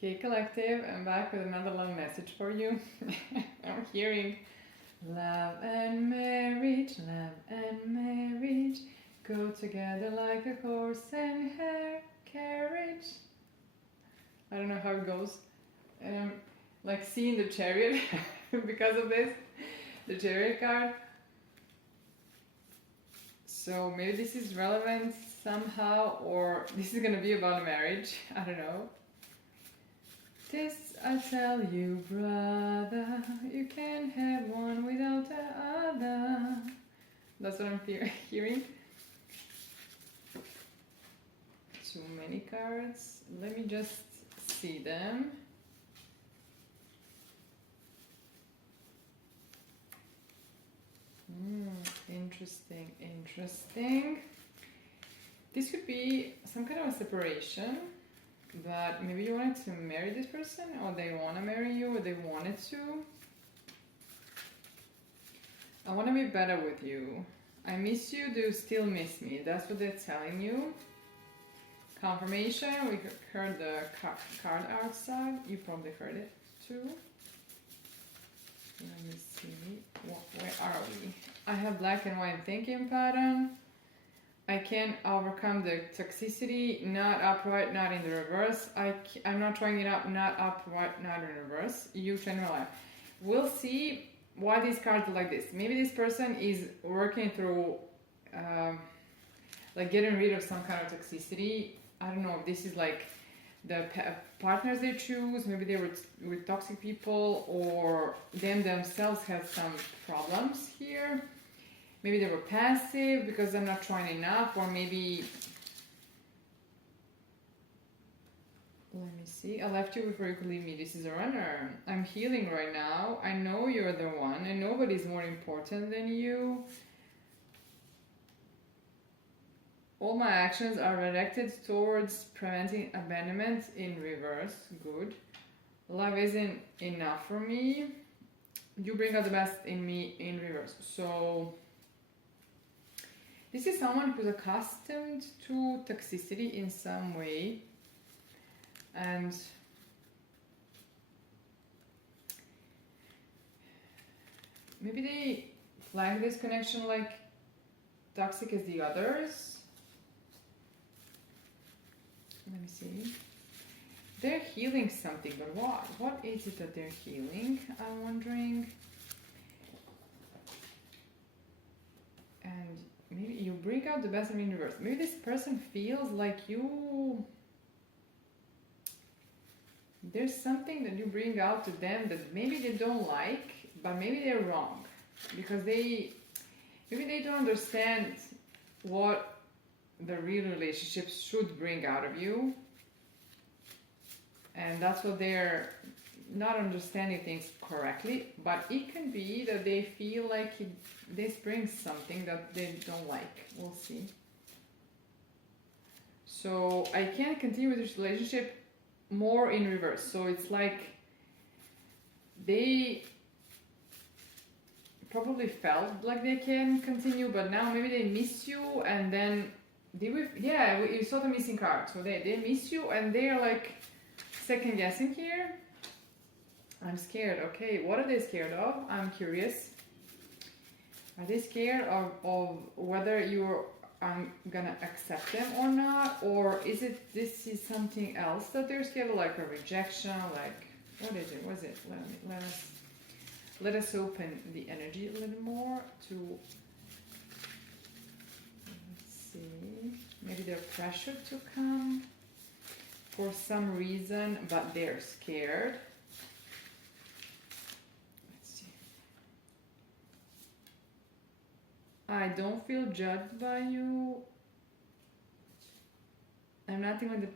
Hey Collective, I'm back with another long message for you. I'm hearing love and marriage go together like a horse and carriage. I don't know how it goes. And I'm like seeing the chariot because of this, the chariot card. So maybe this is relevant somehow, or this is gonna be about marriage. I don't know. This I tell you, brother, you can't have one without the other. That's what I'm hearing. Too many cards. Let me just see them. Interesting. This could be some kind of a separation. But maybe you wanted to marry this person, or they want to marry you, or they wanted to. I want to be better with you. I miss you, do you still miss me? That's what they're telling you. Confirmation, we heard the card outside. You probably heard it too. Let me see. Where are we? I have black and white thinking pattern. I can overcome the toxicity, not upright, not in the reverse. I'm not trying it up, not upright, not in reverse. You change my life. We'll see why these cards are like this. Maybe this person is working through, like getting rid of some kind of toxicity. I don't know if this is like the partners they choose. Maybe they were with toxic people, or them themselves have some problems here. Maybe they were passive because I'm not trying enough, or maybe, let me see, I left you before you could leave me. This is a runner. I'm healing right now. I know you're the one, and nobody's more important than you. All my actions are directed towards preventing abandonment in reverse. Good. Love isn't enough for me. You bring out the best in me in reverse. So this is someone who's accustomed to toxicity in some way, and maybe they flag this connection like toxic as the others. Let me see. They're healing something, but what? What is it that they're healing? I'm wondering. And maybe you bring out the best in the universe. Maybe this person feels like you. There's something that you bring out to them that maybe they don't like, but maybe they're wrong, because maybe they don't understand what the real relationship should bring out of you, and that's what they're not understanding things correctly. But it can be that they feel like this brings something that they don't like. We'll see. So I can't continue with this relationship more in reverse. So it's like they probably felt like they can continue, but now maybe they miss you, and then you saw the missing card. So they miss you, and they're like second guessing here. I'm scared. Okay, what are they scared of? I'm curious. Are they scared of whether I'm gonna accept them or not? Or is it this is something else that they're scared of, like a rejection? Like, what is it? What is it? Let us open the energy a little more to, let's see, maybe they're pressured to come for some reason, but they're scared. I don't feel judged by you. I'm nothing like the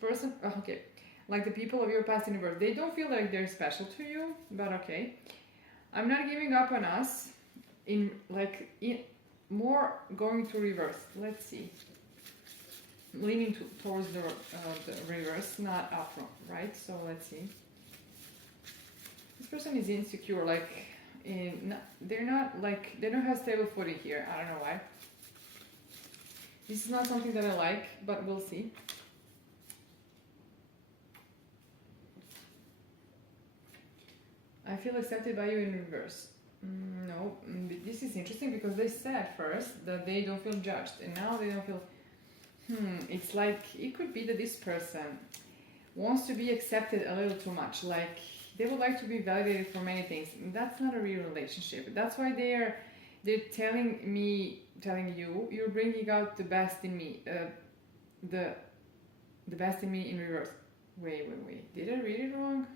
person. Oh, okay, like the people of your past universe. They don't feel like they're special to you, but okay. I'm not giving up on us. More going to reverse. Let's see. Leaning towards the reverse, not up, right? So let's see. This person is insecure, like. They don't have stable footing here. I don't know why. This is not something that I like, but we'll see. I feel accepted by you in reverse. No, this is interesting because they said first that they don't feel judged, and now they don't feel. It's like it could be that this person wants to be accepted a little too much. Like they would like to be validated for many things. That's not a real relationship. That's why they're telling you, you're bringing out the best in me. The best in me in reverse. Wait. Did I read it wrong?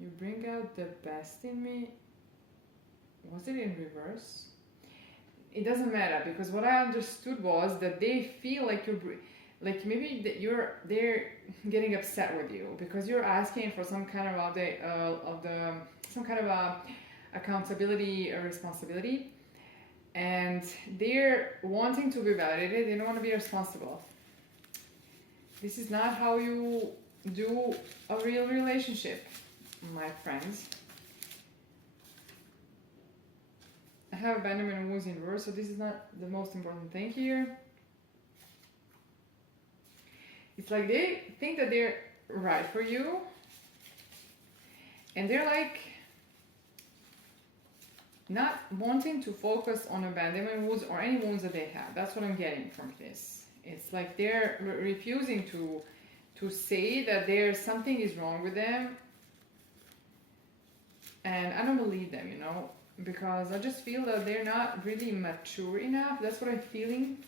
You bring out the best in me. Was it in reverse? It doesn't matter because what I understood was that they feel like maybe that they're getting upset with you because you're asking for some kind of some kind of accountability or responsibility, and they're wanting to be validated. They don't want to be responsible. This is not how you do a real relationship, my friends. I have abandonment wounds in reverse, so this is not the most important thing here. It's like they think that they're right for you, and they're like not wanting to focus on abandonment wounds or any wounds that they have. That's what I'm getting from this. It's like they're refusing to say that there's something is wrong with them, and I don't believe them, because I just feel that they're not really mature enough. That's what I'm feeling.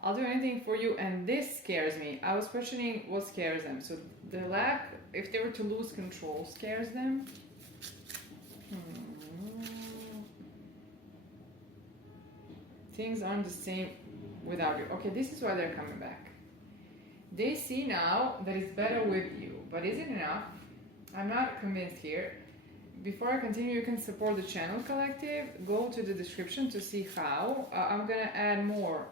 I'll do anything for you, and this scares me. I was questioning what scares them. So the lack, if they were to lose control, scares them. Things aren't the same without you. Okay, this is why they're coming back. They see now that it's better with you, but is it enough? I'm not convinced here. Before I continue, you can support the channel collective. Go to the description to see how. I'm gonna add more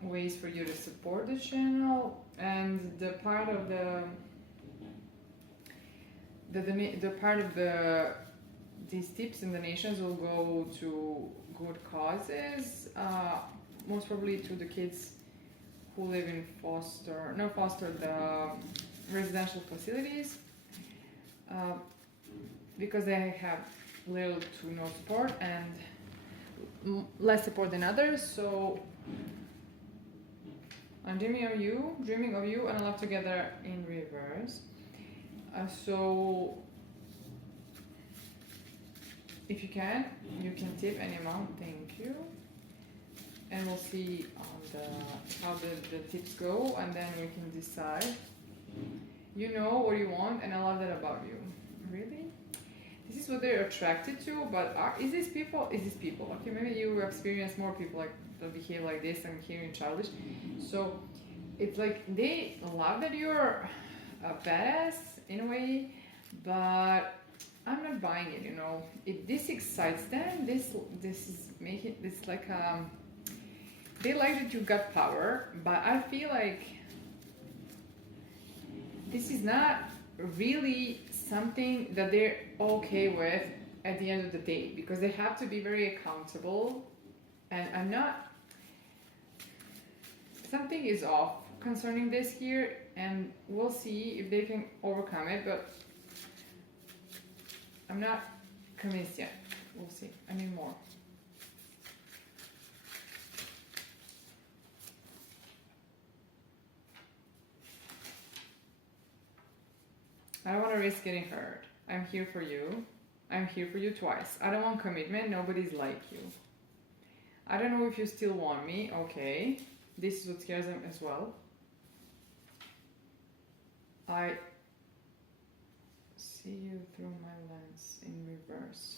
ways for you to support the channel, and the part of these tips and donations will go to good causes, most probably to the kids who live in the residential facilities, because they have little to no support and less support than others. So I'm dreaming of you, and I love together in reverse. So if you can tip any amount. Thank you. And we'll see how the tips go, and then we can decide. You know what you want, and I love that about you. Really? This is what they're attracted to, but is these people? Okay, maybe you experience more people like that behave like this. I'm hearing childish. So it's like they love that you're a badass in a way, but I'm not buying it. If this excites them, this is making this like they like that you got power, but I feel like this is not really something that they're okay with at the end of the day, because they have to be very accountable, and I'm not. Something is off concerning this here, and we'll see if they can overcome it, but I'm not convinced yet. We'll see. I need more. I don't want to risk getting hurt. I'm here for you. I'm here for you twice. I don't want commitment. Nobody's like you. I don't know if you still want me. Okay. This is what scares them as well. I see you through my lens in reverse.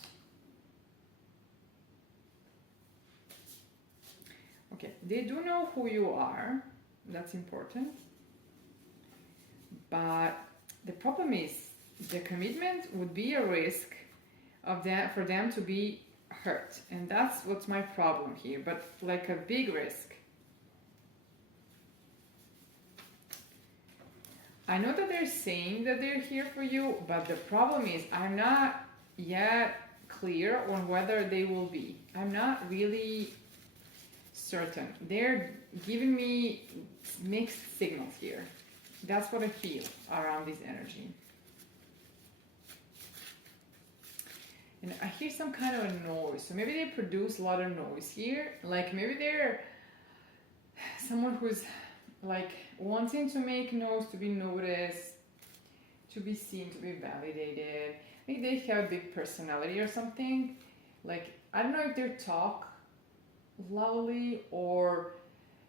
Okay, they do know who you are. That's important. But the problem is the commitment would be a risk of that for them to be hurt, and that's what's my problem here. But like a big risk. I know that they're saying that they're here for you, but the problem is I'm not yet clear on whether they will be. I'm not really certain. They're giving me mixed signals here. That's what I feel around this energy. And I hear some kind of a noise. So maybe they produce a lot of noise here. Like maybe they're someone who's like wanting to make noise, to be noticed, to be seen, to be validated. Maybe they have a big personality or something. Like, I don't know if they talk loudly or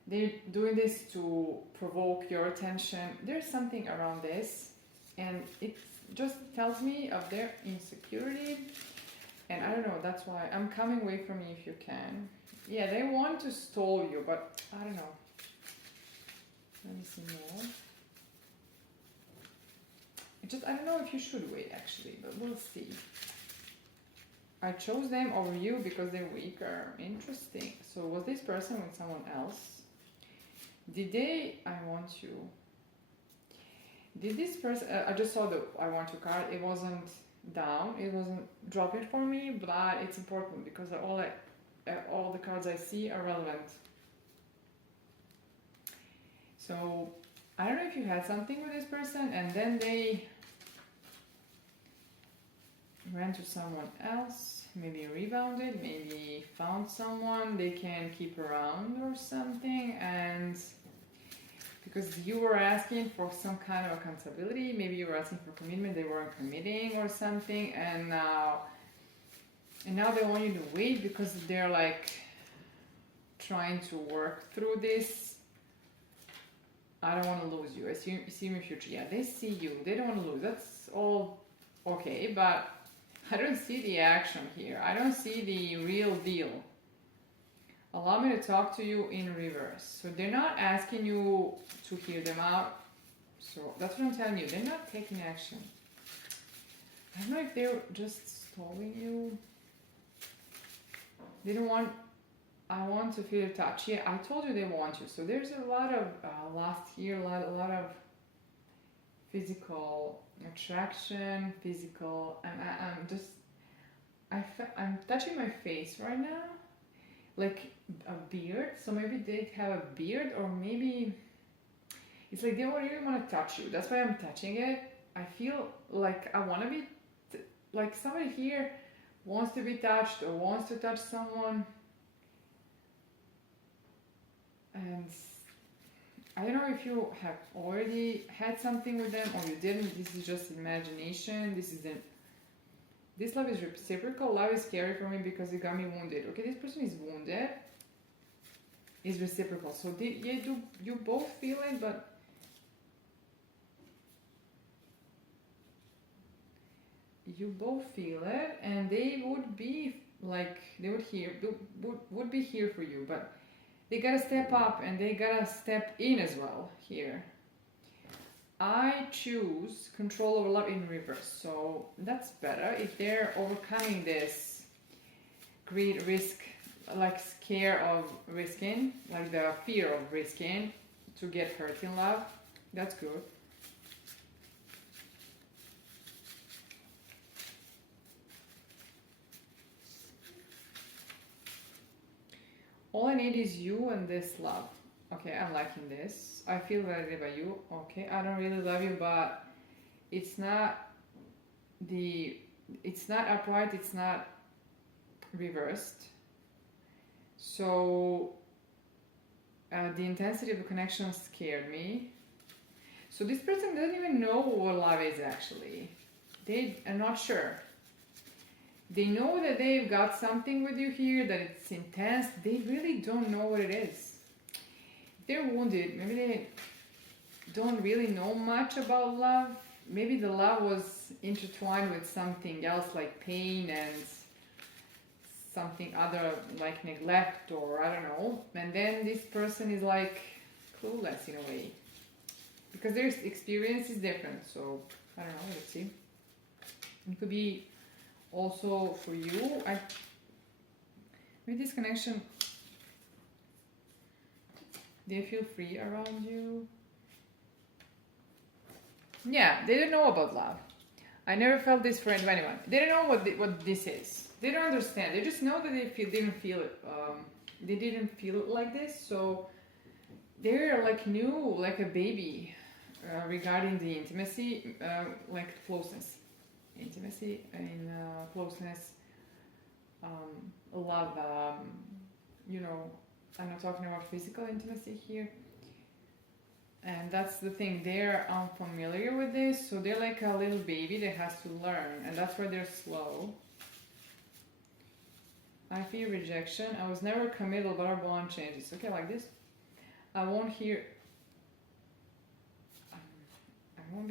they're doing this to provoke your attention. There's something around this, and it just tells me of their insecurity. And I don't know, that's why I'm coming away from you if you can. Yeah, they want to stall you, but I don't know. Let me see more. I don't know if you should wait actually, but we'll see. I chose them over you because they're weaker. Interesting. So was this person with someone else? Did they, I want you. Did this person, I just saw the I want you card. It wasn't down. It wasn't dropping for me, but it's important because all the cards I see are relevant. So I don't know if you had something with this person and then they ran to someone else, maybe rebounded, maybe found someone they can keep around or something, and because you were asking for some kind of accountability, maybe you were asking for commitment, they weren't committing or something, and now they want you to wait because they're like trying to work through this. I don't want to lose you. I see your future. Yeah, they see you. They don't want to lose. That's all okay, but I don't see the action here. I don't see the real deal. Allow me to talk to you in reverse. So they're not asking you to hear them out. So that's what I'm telling you. They're not taking action. I don't know if they're just stalling you. They don't want... I want to feel touch. Yeah, I told you they want you. So there's a lot of last year, a lot of physical attraction, physical, and I'm touching my face right now, like a beard. So maybe they have a beard, or maybe it's like they really want to touch you. That's why I'm touching it. I feel like I want to be like somebody here wants to be touched or wants to touch someone. And I don't know if you have already had something with them or you didn't. This is just imagination. This love is reciprocal. Love is scary for me because it got me wounded. Okay, this person is wounded. Is reciprocal. So you both feel it, but you both feel it, and they would be like would be here for you, but they gotta step up and they gotta step in as well here. I choose control over love in reverse, so that's better. If they're overcoming this greed, risk, like scare of risking, like the fear of risking to get hurt in love, that's good. All I need is you and this love. Okay, I'm liking this. I feel validated by you. Okay, I don't really love you, but it's not upright, it's not reversed. So the intensity of the connection scared me. So this person doesn't even know what love is actually. They are not sure. They know that they've got something with you here, that it's intense. They really don't know what it is. They're wounded. Maybe they don't really know much about love. Maybe the love was intertwined with something else like pain and something other like neglect or I don't know. And then this person is like clueless in a way. Because their experience is different. So, I don't know. Let's see. It could be also for you, with this connection, they feel free around you. Yeah, they don't know about love. I never felt this for anyone. They don't know what this is. They don't understand. They just know that didn't feel it. They didn't feel it like this. So they're like new, like a baby, regarding the intimacy, like closeness, intimacy and closeness, love. You know, I'm not talking about physical intimacy here. And that's the thing, they're unfamiliar with this, so they're like a little baby that has to learn, and that's why they're slow. I feel rejection. I was never committal, but our bond changes. Okay, like this. I won't be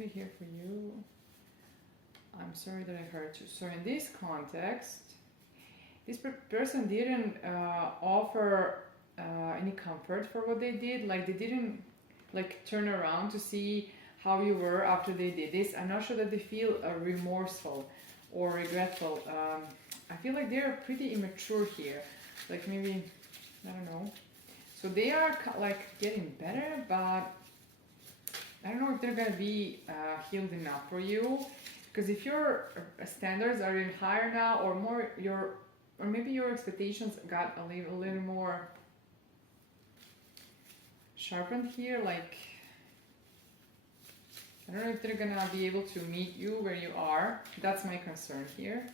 here for you. I'm sorry that I hurt you. So in this context, this person didn't offer any comfort for what they did. Like they didn't like turn around to see how you were after they did this. I'm not sure that they feel remorseful or regretful. I feel like they're pretty immature here. Like maybe, I don't know. So they are like getting better, but I don't know if they're gonna be healed enough for you. Because if your standards are even higher now, or more or maybe your expectations got a little more sharpened here, like I don't know if they're gonna be able to meet you where you are. That's my concern here.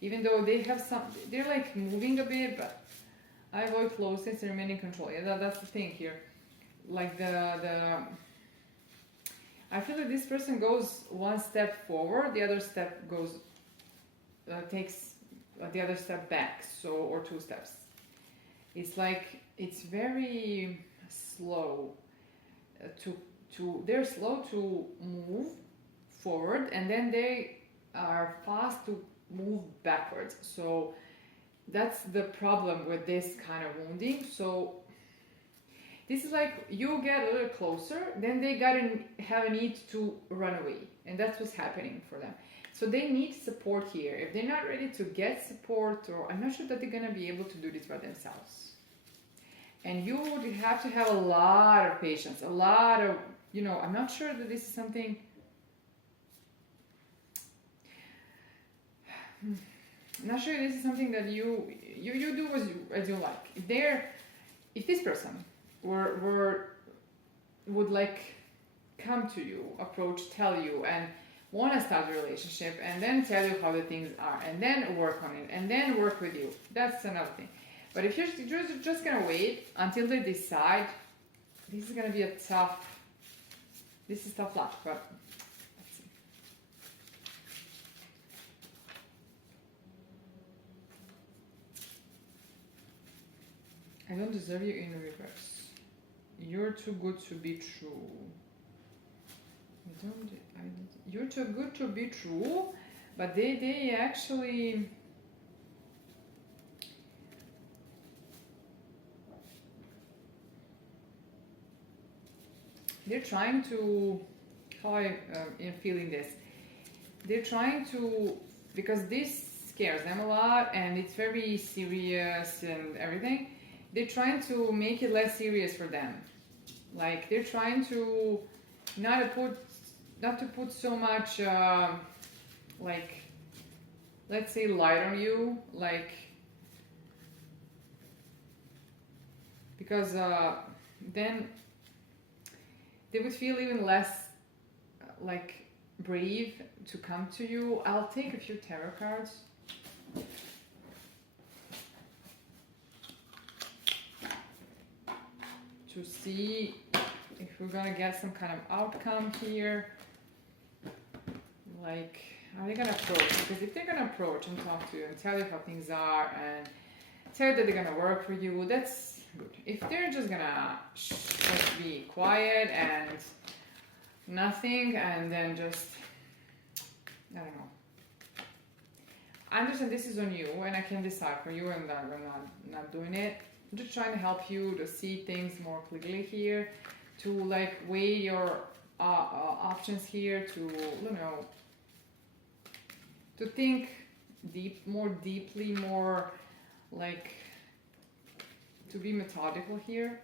Even though they have they're like moving a bit, but I avoid closeness and remain in control. Yeah, that's the thing here. Like I feel like this person goes one step forward, the other step takes the other step back, so, or two steps. It's like it's very slow they're slow to move forward, and then they are fast to move backwards. So that's the problem with this kind of wounding. So this is like you get a little closer, then they have a need to run away, and that's what's happening for them. So they need support here. If they're not ready to get support, or I'm not sure that they're gonna be able to do this by themselves. And you would have to have a lot of patience, a lot of, I'm not sure that this is something. I'm not sure this is something that you do as you like. If this person would like come to you, approach, tell you, and want to start a relationship, and then tell you how the things are, and then work on it, and then work with you, that's another thing. But if you're just gonna wait until they decide, this is gonna be tough luck, but let's see. I don't deserve you in reverse. You're too good to be true. You're too good to be true, but they actually. They're trying to, how I am feeling this. They're trying to, because this scares them a lot and it's very serious and everything. They're trying to make it less serious for them. Like they're trying to not to put so much, like, let's say light on you, like, because then they would feel even less like brave to come to you. I'll take a few tarot cards. To see if we're gonna get some kind of outcome here. Like, are they gonna approach? Because if they're gonna approach and talk to you and tell you how things are and tell you that they're gonna work for you, that's good. If they're just gonna be quiet and nothing, and then just, I don't know. I understand this is on you, and I can decide for you, and I'm not doing it. I'm just trying to help you to see things more clearly here, to like weigh your options here, to to think more deeply, more like to be methodical here,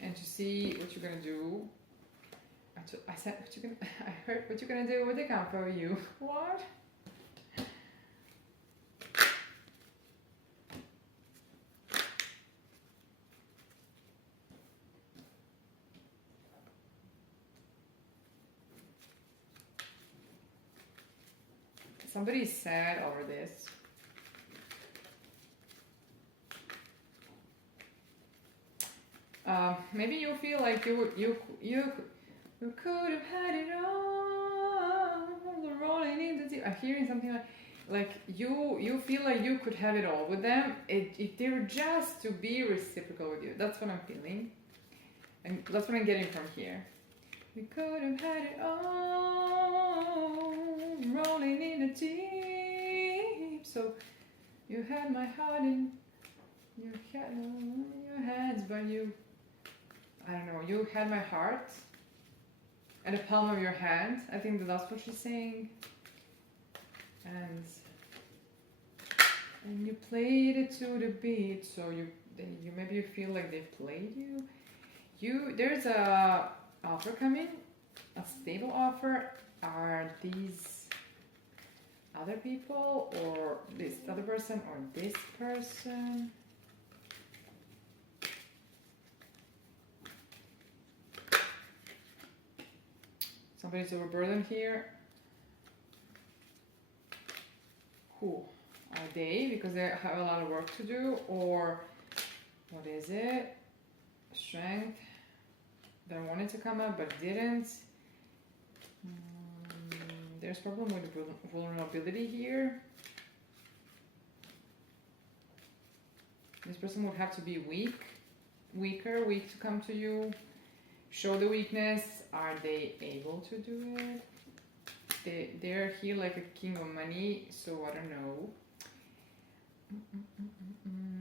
and to see what you're gonna do. I said, what you gonna, I heard what you gonna do with the come for you. What? Somebody's sad over this. Maybe you feel like you could have had it all, rolling in the deep. I'm hearing something like you feel like you could have it all with them if they were just to be reciprocal with you. That's what I'm feeling, and that's what I'm getting from here. We could have had it all, rolling in the deep. So you had my heart in your hands, but I don't know, you had my heart in the palm of your hand. I think that's what she's saying. And you played it to the beat, so you maybe you feel like they played you. There's a offer coming, a stable offer. Are these other people, or this other person, or this person? Somebody's overburdened here. Who are they? Because they have a lot of work to do, or what is it? Strength. They wanted to come up but didn't. There's problem with vulnerability here. This person would have to be weak to come to you. Show the weakness. Are they able to do it? They're here like a king of money, so I don't know.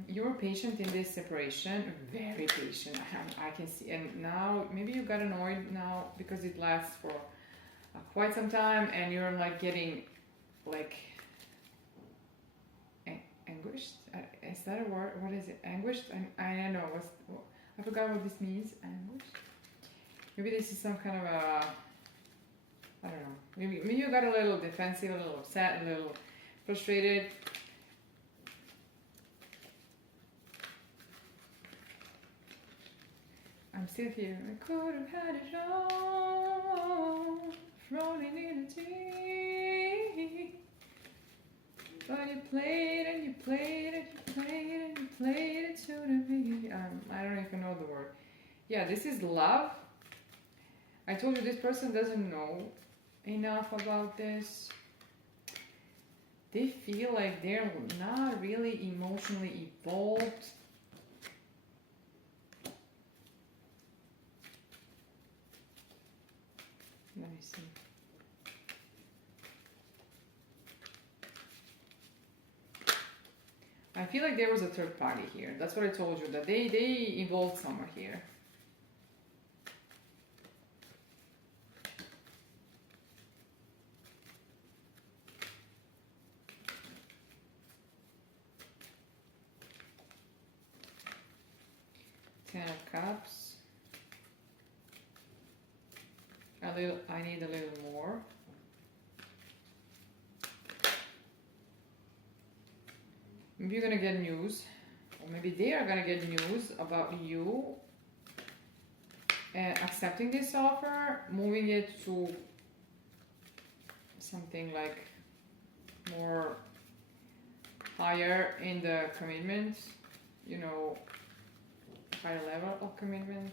You're patient in this separation, very patient. I can see, and now maybe you got annoyed now because it lasts for quite some time, and you're like getting like anguished. Is that a word? What is it? Anguished? I don't know. I forgot what this means. Anguished. Maybe this is some kind of a, I don't know. Maybe you got a little defensive, a little upset, a little frustrated. I'm still here. I could have had it all, rolling in the deep. But you played and you played and you played and you played it to the beat. I don't even know the word. Yeah, this is love. I told you this person doesn't know enough about this. They feel like they're not really emotionally evolved. Let me see. I feel like there was a third party here. That's what I told you, that they evolved somewhere here. Ten of Cups. I need a little more. Maybe you're gonna get news, or maybe they are gonna get news about you and accepting this offer, moving it to something like more higher in the commitment, you know, higher level of commitment.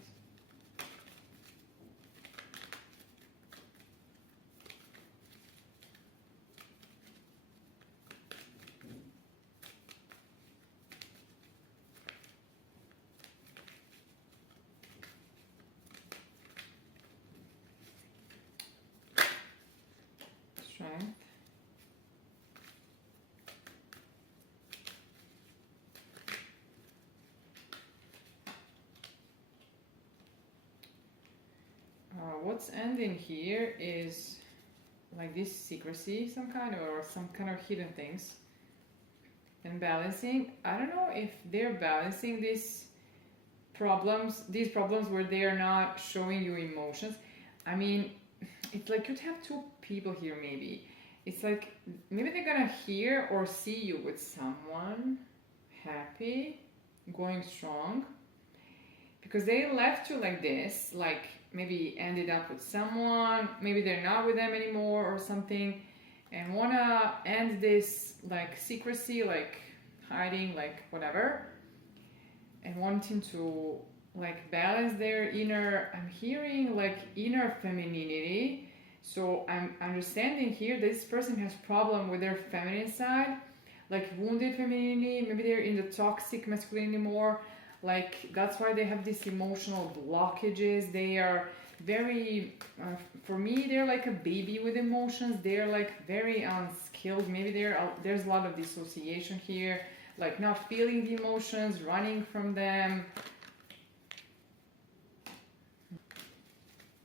Strength. What's ending here is like this secrecy, some kind of, or some kind of hidden things. And balancing. I don't know if they're balancing these problems where they are not showing you emotions. I mean, it's like you'd have two people here maybe. It's like maybe they're gonna hear or see you with someone happy, going strong, because they left you like this, like maybe ended up with someone, maybe they're not with them anymore or something, and wanna end this like secrecy, like hiding, like whatever, and wanting to like balance their inner, I'm hearing like inner femininity. So I'm understanding here this person has problem with their feminine side, like wounded femininity, maybe they're in the toxic masculinity more, like that's why they have these emotional blockages. They are very for me they're like a baby with emotions. They're like very unskilled. Maybe there's a lot of dissociation here, like not feeling the emotions, running from them.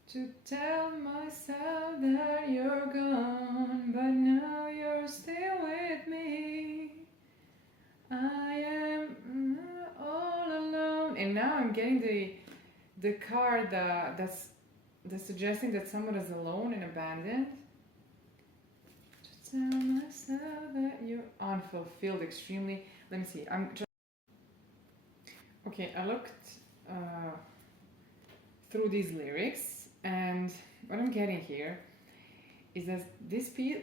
To tell myself that you're gone, but now you're still with me. I am all alone. And now I'm getting the card that's suggesting that someone is alone and abandoned. To tell myself that you're unfulfilled extremely. Let me see. Okay, I looked through these lyrics, and what I'm getting here is that this people,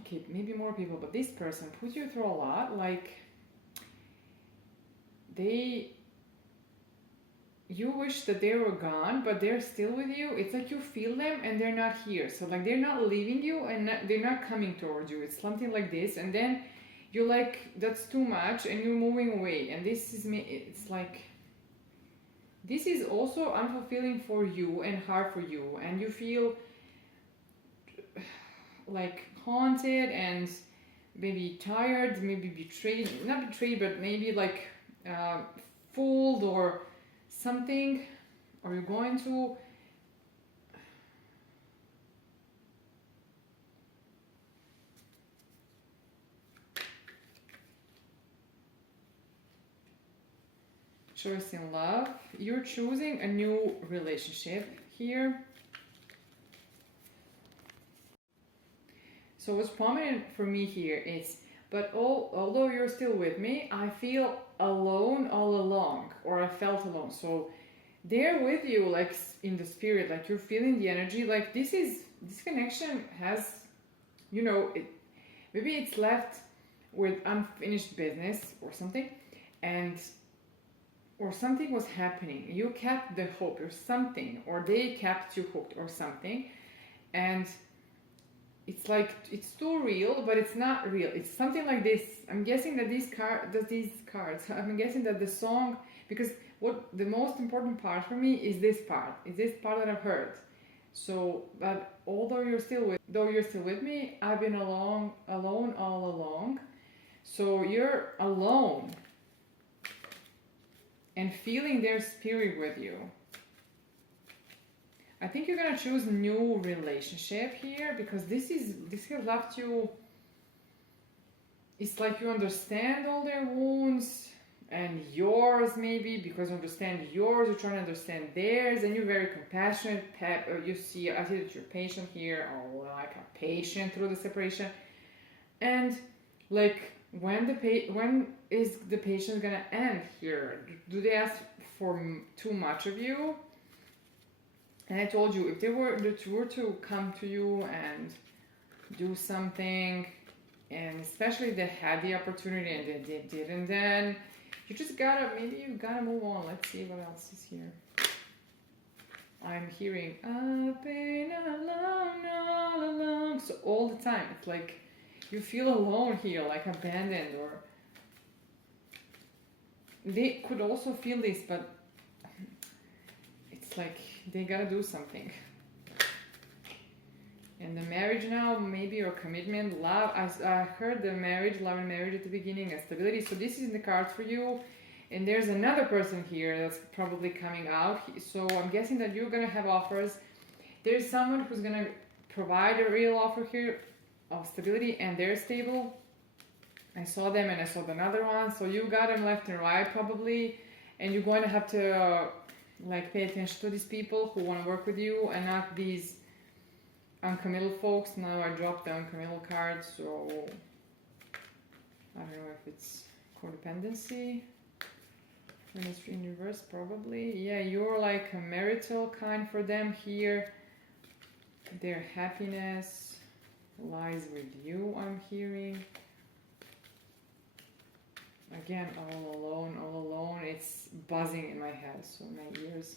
okay, maybe more people, but this person put you through a lot. Like you wish that they were gone, but they're still with you. It's like you feel them and they're not here. So like they're not leaving you and they're not coming towards you. It's something like this, and then you're like, that's too much, and you're moving away. And this is me. It's like this is also unfulfilling for you and hard for you, and you feel like haunted and maybe tired, maybe betrayed, not betrayed, but maybe like fooled or something, or you're going to choice in love. You're choosing a new relationship here. So what's prominent for me here is, but although you're still with me, I feel alone all along, or I felt alone. So they're with you, like in the spirit, like you're feeling the energy. Like this connection has, maybe it's left with unfinished business or something, or something was happening. You kept the hope or something, or they kept you hooked or something, and it's like it's too real, but it's not real. It's something like this. I'm guessing that these cards. I'm guessing that the song, because what the most important part for me is this part. Is this part that I've heard. So, but although you're still with me, I've been alone all along. So you're alone and feeling their spirit with you. I think you're gonna choose new relationship here, because this has left you. It's like you understand all their wounds and yours, maybe because you understand yours, you're trying to understand theirs, and you're very compassionate. You see, I see that you're patient here, or like a patient through the separation. And like when is the patience gonna end here? Do they ask for too much of you? And I told you, if they were to come to you and do something, and especially if they had the opportunity and they didn't, then you gotta move on. Let's see what else is here. I'm hearing, I've been alone all along. So all the time, it's like you feel alone here, like abandoned, or they could also feel this, but it's like they gotta do something. And the marriage now, maybe, or commitment, love. I heard the marriage, love and marriage at the beginning, and stability. So this is in the cards for you. And there's another person here that's probably coming out. So I'm guessing that you're gonna have offers. There's someone who's gonna provide a real offer here of stability, and they're stable. I saw them, and I saw another one. So you got them left and right probably, and you're going to have to Like pay attention to these people who want to work with you and not these uncommittal folks. Now I dropped the uncommittal card, so I don't know if it's codependency. Ministry in reverse, probably. Yeah, you're like a marital kind for them here. Their happiness lies with you, I'm hearing. Again, all alone, all alone. It's buzzing in my head, so my ears.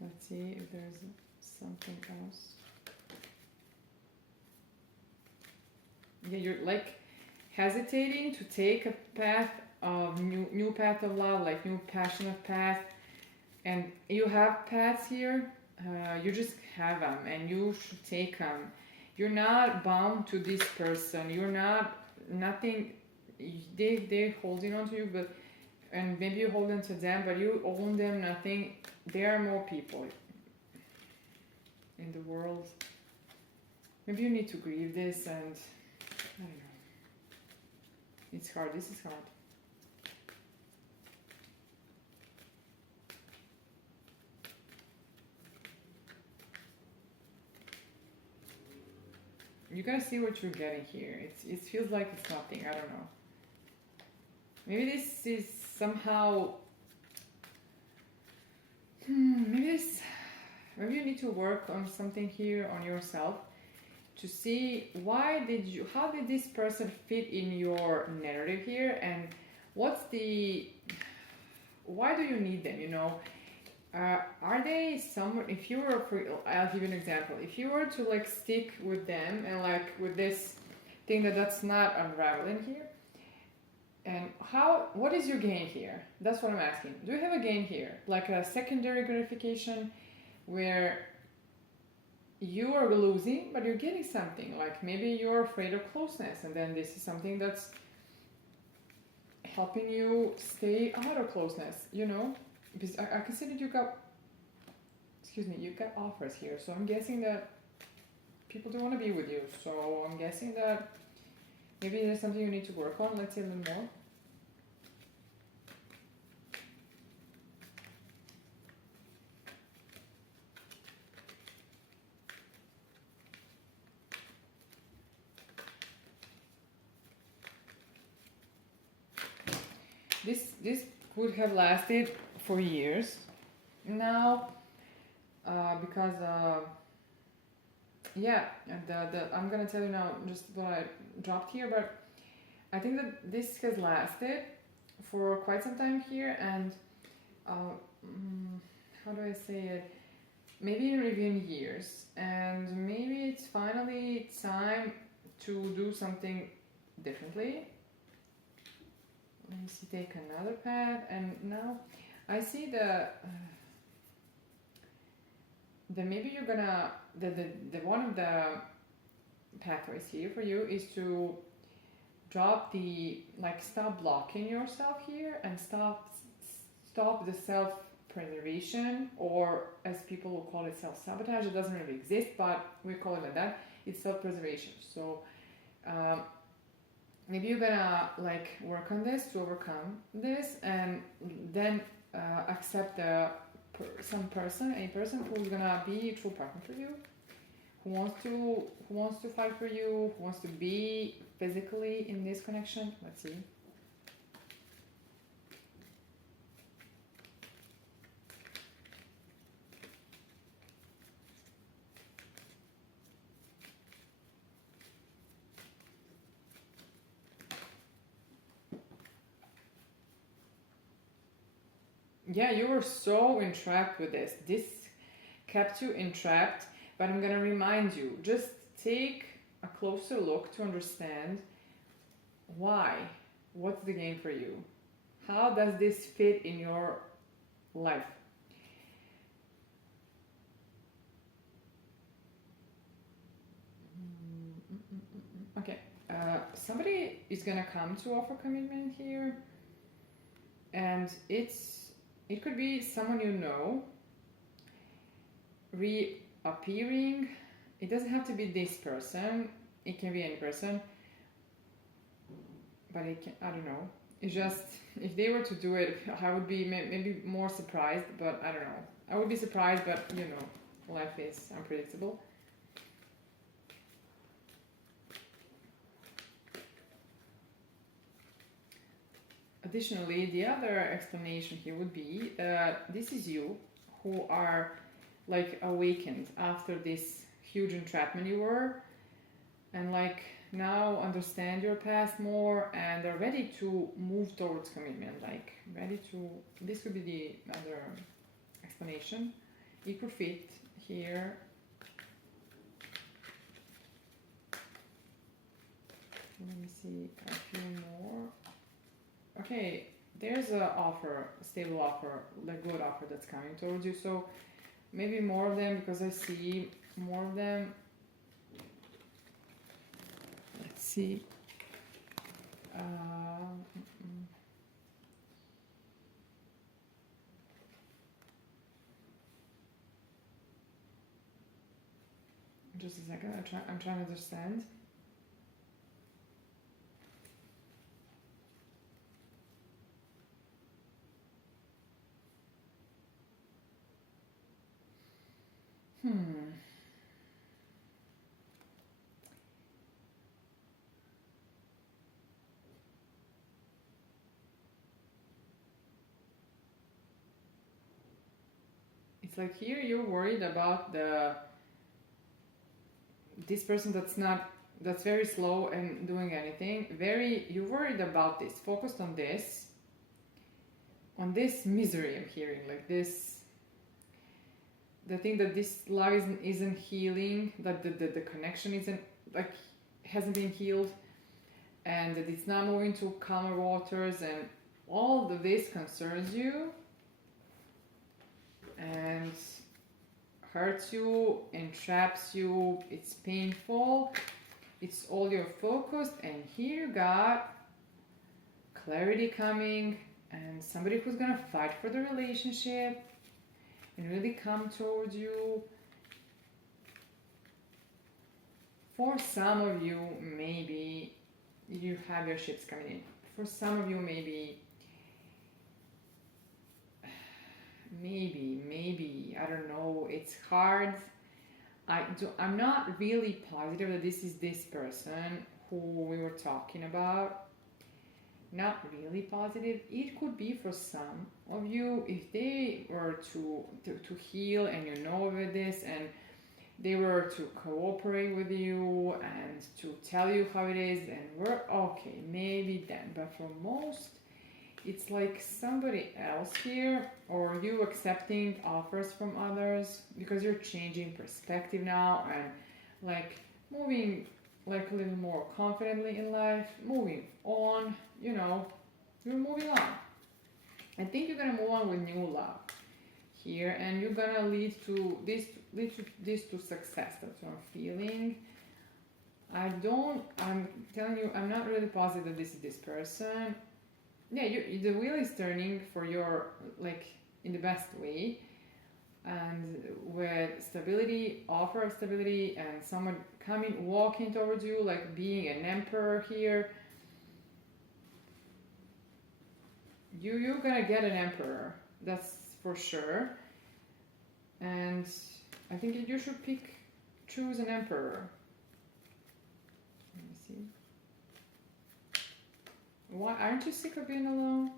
Let's see if there's something else. Yeah, you're like hesitating to take a path of new path of love, like new passionate path, and you have paths here. You just have them, and you should take them. You're not bound to this person. You're not nothing. They're holding on to you, but and maybe you hold on to them, but you own them. Nothing. There are more people in the world. Maybe you need to grieve this, and I don't know. It's hard. This is hard. You gotta see what you're getting here. It feels like it's nothing. I don't know. Maybe this is somehow. Maybe you need to work on something here on yourself to see how did this person fit in your narrative here, and why do you need them, you know? Are they someone, I'll give you an example. If you were to like stick with them and like with this thing that's not unraveling here, and what is your gain here? That's what I'm asking. Do you have a gain here? Like a secondary gratification where you are losing, but you're getting something. Like maybe you're afraid of closeness, and then this is something that's helping you stay out of closeness, you know? Because I can see that you got offers here. So I'm guessing that people do want to be with you. So I'm guessing that maybe there's something you need to work on. Let's see a little more. This would have lasted for years now, because I'm gonna tell you now just what I dropped here, but I think that this has lasted for quite some time here, and how do I say it? Maybe even years, and maybe it's finally time to do something differently. Let me see, take another path, and now I see the maybe you're gonna the one of the pathways here for you is to drop stop blocking yourself here and stop the self-preservation, or as people will call it, self-sabotage. It doesn't really exist, but we call it like that. It's self-preservation. So maybe you're gonna work on this to overcome this, and then accept a person who's gonna be a true partner for you, who wants to fight for you, who wants to be physically in this connection. Let's see. Yeah, you were so entrapped with this. This kept you entrapped, but I'm gonna remind you, just take a closer look to understand why. What's the game for you? How does this fit in your life? Okay, somebody is gonna come to offer commitment here, and it could be someone you know reappearing. It doesn't have to be this person, it can be any person, but I don't know. It's just, if they were to do it, I would be maybe more surprised, but I don't know. I would be surprised, but you know, life is unpredictable. Additionally, the other explanation here would be this is you who are like awakened after this huge entrapment you were, and like now understand your past more and are ready to move towards commitment, like ready to, this could be the other explanation. It could fit here. Let me see a few more. Okay, there's a offer, a stable offer, like good offer that's coming towards you. So maybe more of them, because I see more of them. Let's see. Just a second. I'm trying to understand. It's like here you're worried about this person that's very slow and doing anything. You're worried about this, focused on this misery I'm hearing, like this, the thing that this love isn't healing, that the connection isn't, like, hasn't been healed, and that it's not moving to calmer waters, and all of this concerns you and hurts you, entraps you, it's painful, it's all your focus, and here you got clarity coming, and somebody who's gonna fight for the relationship and really come towards you. For some of you, maybe you have your ships coming in. For some of you, maybe, I don't know, it's hard. I'm not really positive that this is this person who we were talking about. Not really positive. It could be for some of you, if they were to heal, and you know about this, and they were to cooperate with you and to tell you how it is, and we're okay, maybe then. But for most, it's like somebody else here, or you accepting offers from others because you're changing perspective now, and like moving like a little more confidently in life, moving on, you know, you're moving on. I think you're gonna move on with new love here, and you're gonna lead to success. That's what I'm feeling. I'm telling you, I'm not really positive that this is this person. Yeah, the wheel is turning for your, like, in the best way, and with stability, offer of stability, and someone walking towards you, like being an emperor here. You're gonna get an emperor, that's for sure. And I think you should choose an emperor. Let me see. Why aren't you sick of being alone?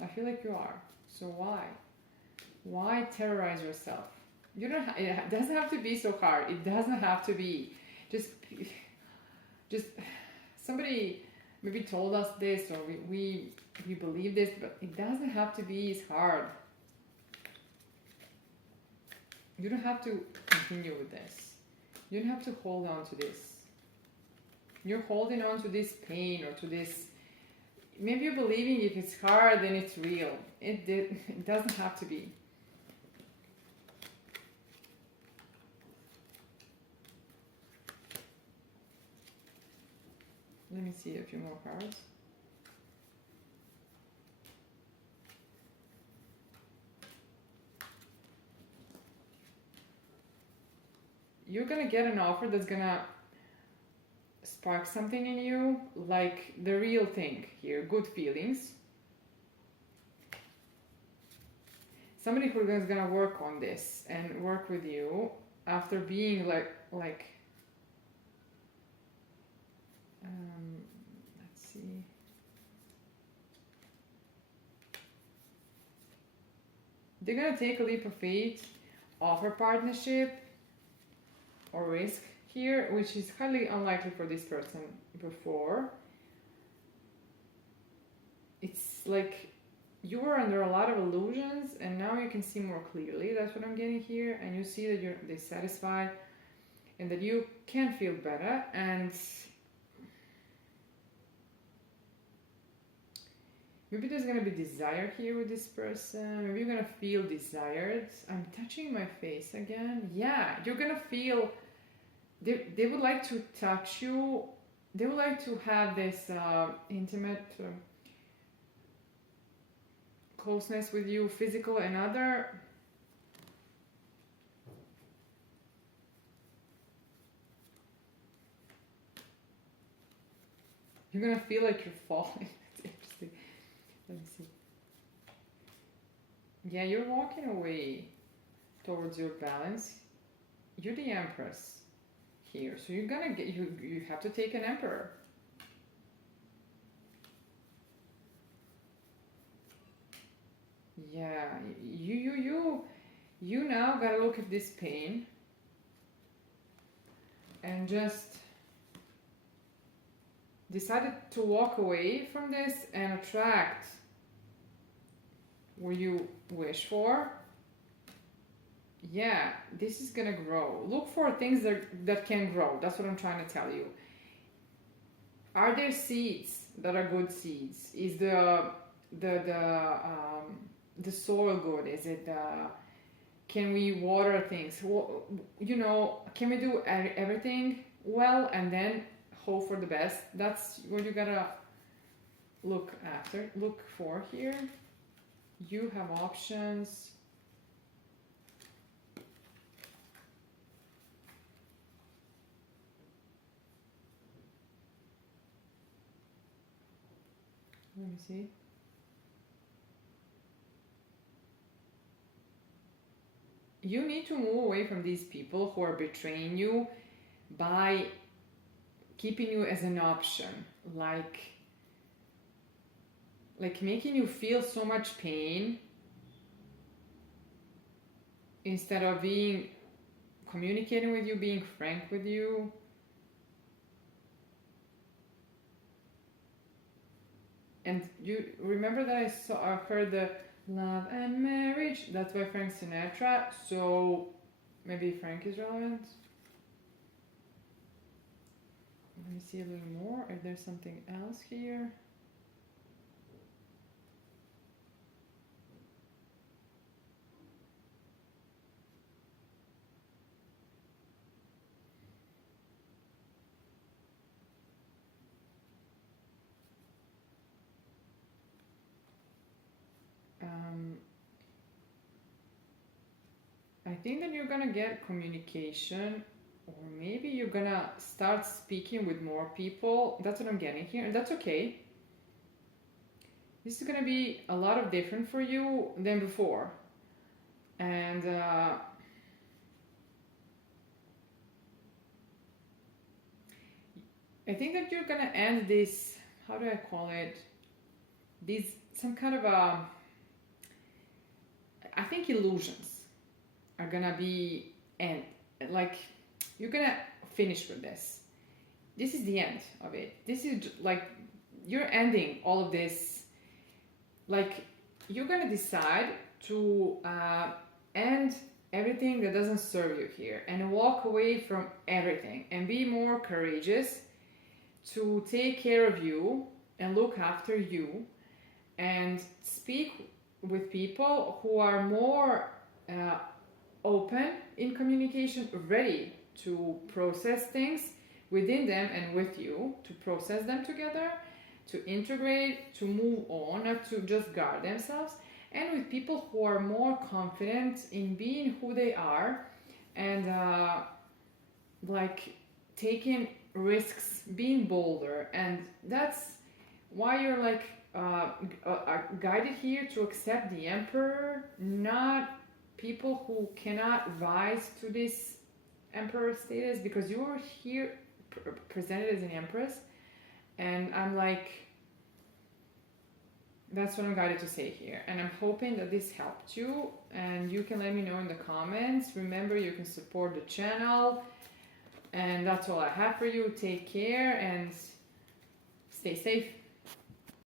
I feel like you are. So why terrorize yourself? You don't. It doesn't have to be so hard. It doesn't have to be. Just somebody maybe told us this, or we believe this, but it doesn't have to be as hard. You don't have to continue with this. You don't have to hold on to this. You're holding on to this pain, or to this. Maybe you're believing if it's hard, then it's real. It doesn't have to be. Let me see a few more cards. You're gonna get an offer that's gonna spark something in you, like the real thing here, good feelings. Somebody who is gonna work on this and work with you after being like let's see. They're gonna take a leap of faith, offer partnership or risk here, which is highly unlikely for this person before. It's like you were under a lot of illusions and now you can see more clearly. That's what I'm getting here. And you see that you're dissatisfied and that you can feel better. And maybe there's gonna be desire here with this person. Maybe you're gonna feel desired. I'm touching my face again. Yeah, you're gonna feel they would like to touch you. They would like to have this intimate closeness with you, physical and other. You're gonna feel like you're falling. It's interesting. Let me see. Yeah, you're walking away towards your balance. You're the Empress here, so you're gonna get you have to take an Emperor. Yeah, you now gotta look at this pain and just decided to walk away from this and attract what you wish for. Yeah, this is gonna grow. Look for things that can grow. That's what I'm trying to tell you. Are there seeds that are good seeds? Is the soil good? Is it can we water things? Well, you know, can we do everything well and then hope for the best? That's what you gotta look for here. You have options. Let me see. You need to move away from these people who are betraying you by keeping you as an option, like making you feel so much pain instead of communicating with you, being frank with you. And you remember that I heard the love and marriage. That's by Frank Sinatra. So maybe Frank is relevant. Let me see a little more. If there's something else here. I think that you're gonna get communication, or maybe you're gonna start speaking with more people. That's what I'm getting here, and that's okay. This is gonna be a lot of different for you than before, and I think that you're gonna end this. How do I call it? These some kind of I think illusions are gonna be end. Like you're gonna finish with this. This is the end of it. This is like you're ending all of this. Like you're gonna decide to end everything that doesn't serve you here and walk away from everything and be more courageous to take care of you and look after you and speak with people who are more open in communication, ready to process things within them and with you, to process them together, to integrate, to move on, not to just guard themselves, and with people who are more confident in being who they are and like taking risks being bolder, and that's why you're like guided here to accept the emperor, not people who cannot rise to this emperor status, because you are here presented as an empress, and I'm like, that's what I'm guided to say here, and I'm hoping that this helped you, and you can let me know in the comments. Remember, you can support the channel, and that's all I have for you. Take care and stay safe.